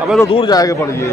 अबे तो दूर जाएगा पड़िए।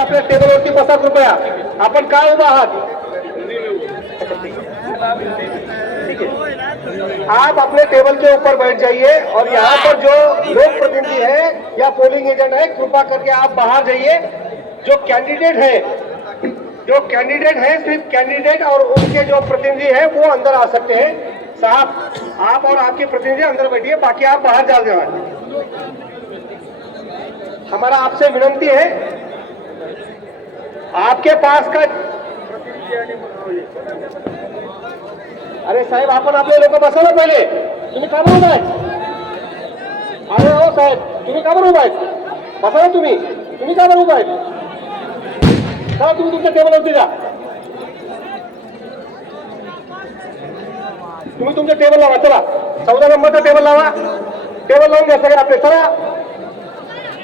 आपल्या टेबलवरती बसा कृपया. आपण काय उभा आहात? ठीक है, आप अपने टेबल के ऊपर बैठ जाइए और यहाँ पर जो लोक प्रतिनिधि है या पोलिंग एजेंट है, कृपा करके आप बाहर जाइए. जो कैंडिडेट है सिर्फ कैंडिडेट और उनके जो प्रतिनिधि है वो अंदर आ सकते हैं. साहब, आप और आपके प्रतिनिधि अंदर बैठिए, बाकी आप बाहर जा जाए. हमारा आपसे विनंती है, आपके पास का. अरे साहेब, आपण आपले लोक बसा ना पहिले. तुम्ही का बरं उभा आहेत? अरे हो साहेब, तुम्ही का बरं उभा आहेत? बसा ना तुम्ही का बरं उभा आहेत? चला तुम्ही तुमच्या टेबलवरती जा. तुम्ही तुमच्या टेबल लावा. चला 14 नंबरचा टेबल लावा. टेबल लावून घ्या सगळे आपले. चला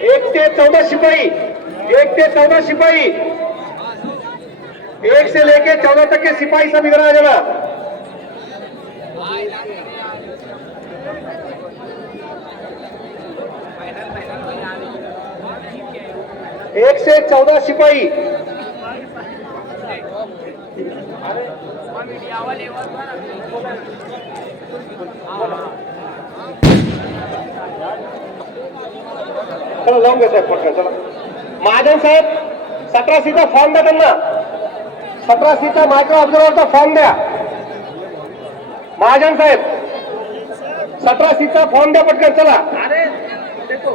1 ते 14 शिपाई, 1 ते 14 शिपाई, 1 से लेके 14 तक के सिपाही सब इधर आ जाना. एक से 14 सिपाही. चला लावून घ्या साहेब पटकन. चला महाजन साहेब, 17 सीचा फॉर्म द्या त्यांना. 17 सीचा मायक्रो ऑब्झर्व्हरचा फॉर्म द्या. महाजन साहेब, 17 सीचा फॉर्म द्या पटकन. चला. अरे देखो,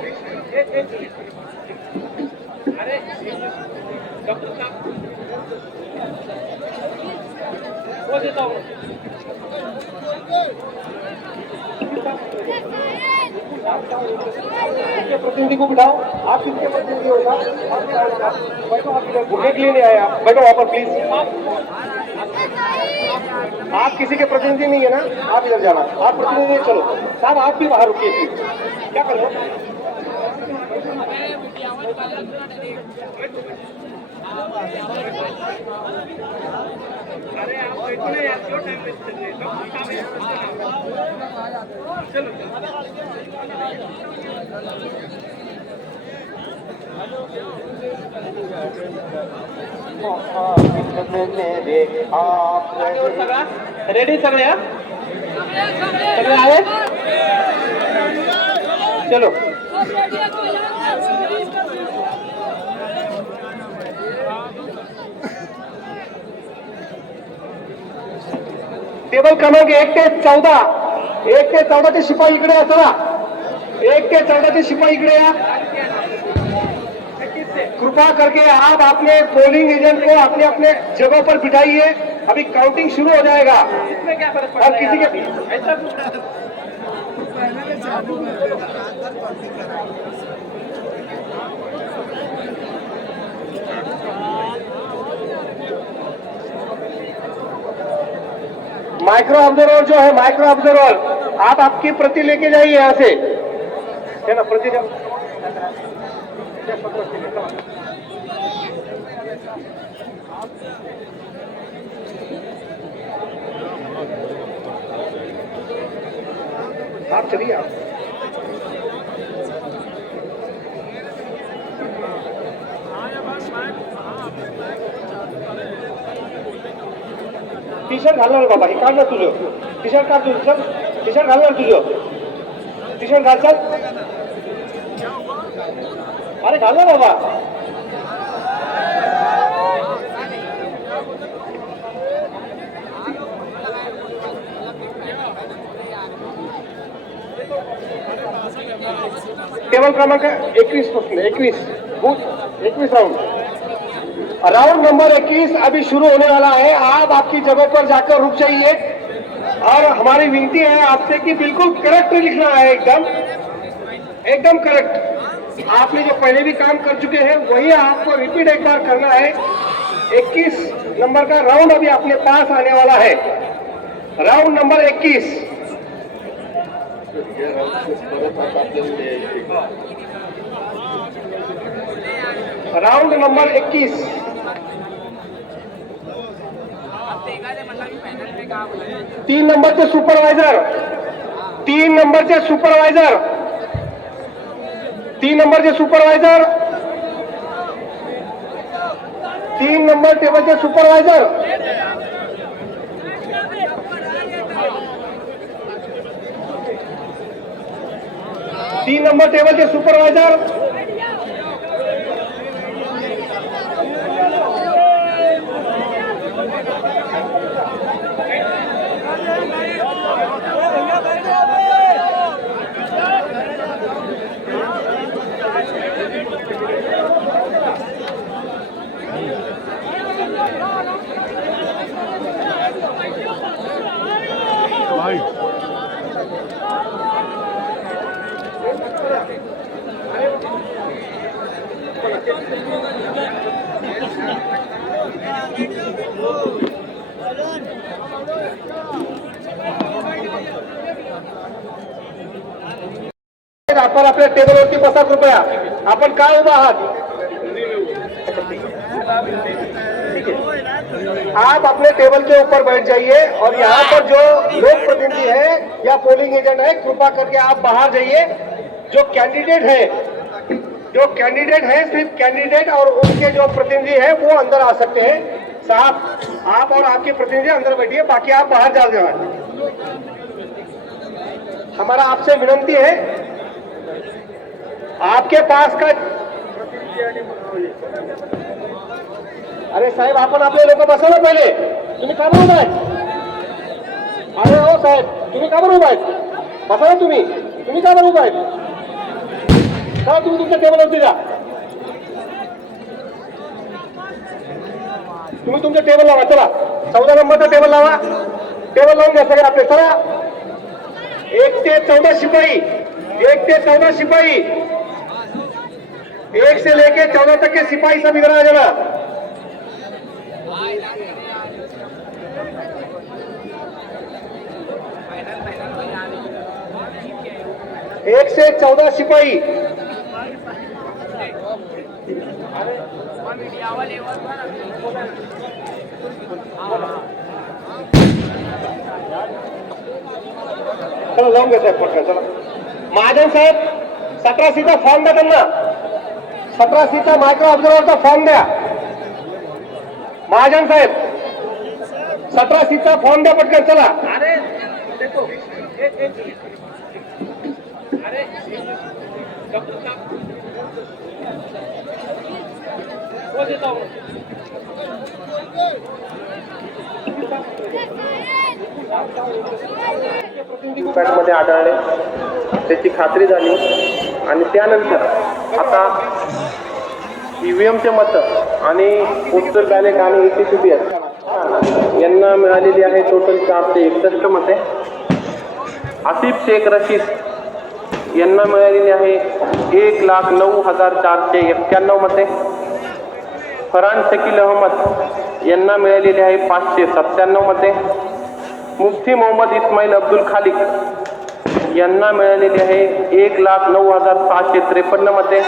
प्रतिनिधि को बिठाओ. आप किसके प्रतिनिधि होगा? बैठो, आप इधर घूमने के लिए नहीं आए. आप बैठो वहां पर प्लीज. आप किसी के प्रतिनिधि नहीं है ना, आप इधर जाना. आप प्रतिनिधि. चलो साहब, आप भी बाहर रुकिए. क्या कर रहे हो? अरे आप बैठो ना यार, क्यों टाइम वेस्ट कर रहे हो? चलो रेडी सगळे? सगळे आहेत? चलो. टेबल क्रमांक 1 ते 14, 1 ते 14 चे शिपाई इकडे या. चला 1 ते 14 चे शिपाई इकडे या. कृपा करके आप अपने पोलिंग एजेंट को अपने अपने जगहों पर बिठाइए. अभी काउंटिंग शुरू हो जाएगा. इसमें क्या फर्क पड़ता है? और किसी के ऐसा माइक्रो ऑब्जर्वर जो है, माइक्रो ऑब्जर्वर, आप आपकी प्रति लेके जाइए यहाँ से. है ना प्रति? आप चलिए आप। टी शर्ट घालणार बाबा, हे काढ ना तुझं टी शर्ट, काढ तुझं चल, टी शर्ट घालणार तुझं टी शर्ट घाल चल, अरे घाल ना बाबा. टेबल क्रमांक 21 पासून 21 राउंड नंबर 21 अभी शुरू होने वाला है. आप आपकी जगह पर जाकर रुक जाइए और हमारी विनती है आपसे कि बिल्कुल करेक्ट लिखना है, एकदम करेक्ट. आपने जो पहले भी काम कर चुके हैं वही आपको रिपीट एक बार करना है. 21 नंबर का राउंड अभी अपने पास आने वाला है. Round number 21. Round number 21. तीन नंबरचे सुपरवायझर, 3 नंबरचे सुपरवायझर, 3 नंबरचे सुपरवायझर, 3 नंबर टेबलचे सुपरवायझर, 3 नंबर टेबलचे सुपरवायझर, आपण आपल्या टेबलवरती बसा कृपया. आपण काय उभा आहात? ठीक है, आप अपने टेबल के ऊपर बैठ जाइए और यहाँ पर जो लोक प्रतिनिधि है या पोलिंग एजेंट है कृपा करके आप बाहर जाइए. जो कैंडिडेट है सिर्फ कैंडिडेट और उनके जो प्रतिनिधि है वो अंदर आ सकते हैं. साहब आप और आपके प्रतिनिधि अंदर बैठिए, बाकी आप बाहर जा जाए. हमारा आपसे विनंती है आपके पास का. अरे साहेब आपण आपले लोक बसा ना पहिले. तुम्ही का बरं उभा आहे? अरे हो साहेब तुम्ही का बरं उभा आहेत? बसा ना तुम्ही का बरं उभा आहेत? चला तुम्ही तुमच्या टेबलवरती जा. तुम्ही तुमचं टेबल लावा. चला 14 नंबरचा टेबल लावा. टेबल लावून घ्या सगळे आपले. चला 1 ते 14 शिपाई, 1 ते 14 शिपाई, 1 से लेके 14 तक के सिपाही सब इधर आ जाना. एक से 14 सिपाही. चला जाऊन घ्या साहेब पटकन. चला महाजन साहेब 17 सीचा फॉर्म द्या त्यांना. 17 सीचा मायक्रो ऑब्झर्व्हरचा फॉर्म द्या. महाजन साहेब 17 सीचा फॉर्म द्या पटकन. चला. अरे देखो मध्ये आढळले, त्याची खात्री झाली आणि त्यानंतर आता ईव्हीएमचे मत आणि पोस्टल बॅलेट आणि ECPS यांना मिळालेली आहे टोटल 461 मते. आसिफ शेख रशीद यांना मिळालेली आहे 1,09,491 मते. फरहान शकील अहमद यांना मिळालेली आहे 597 मते. मुफ्ती मोहम्मद इस्माईल अब्दुल खालिक यांना मिळालेली आहे 1,09,653 मते.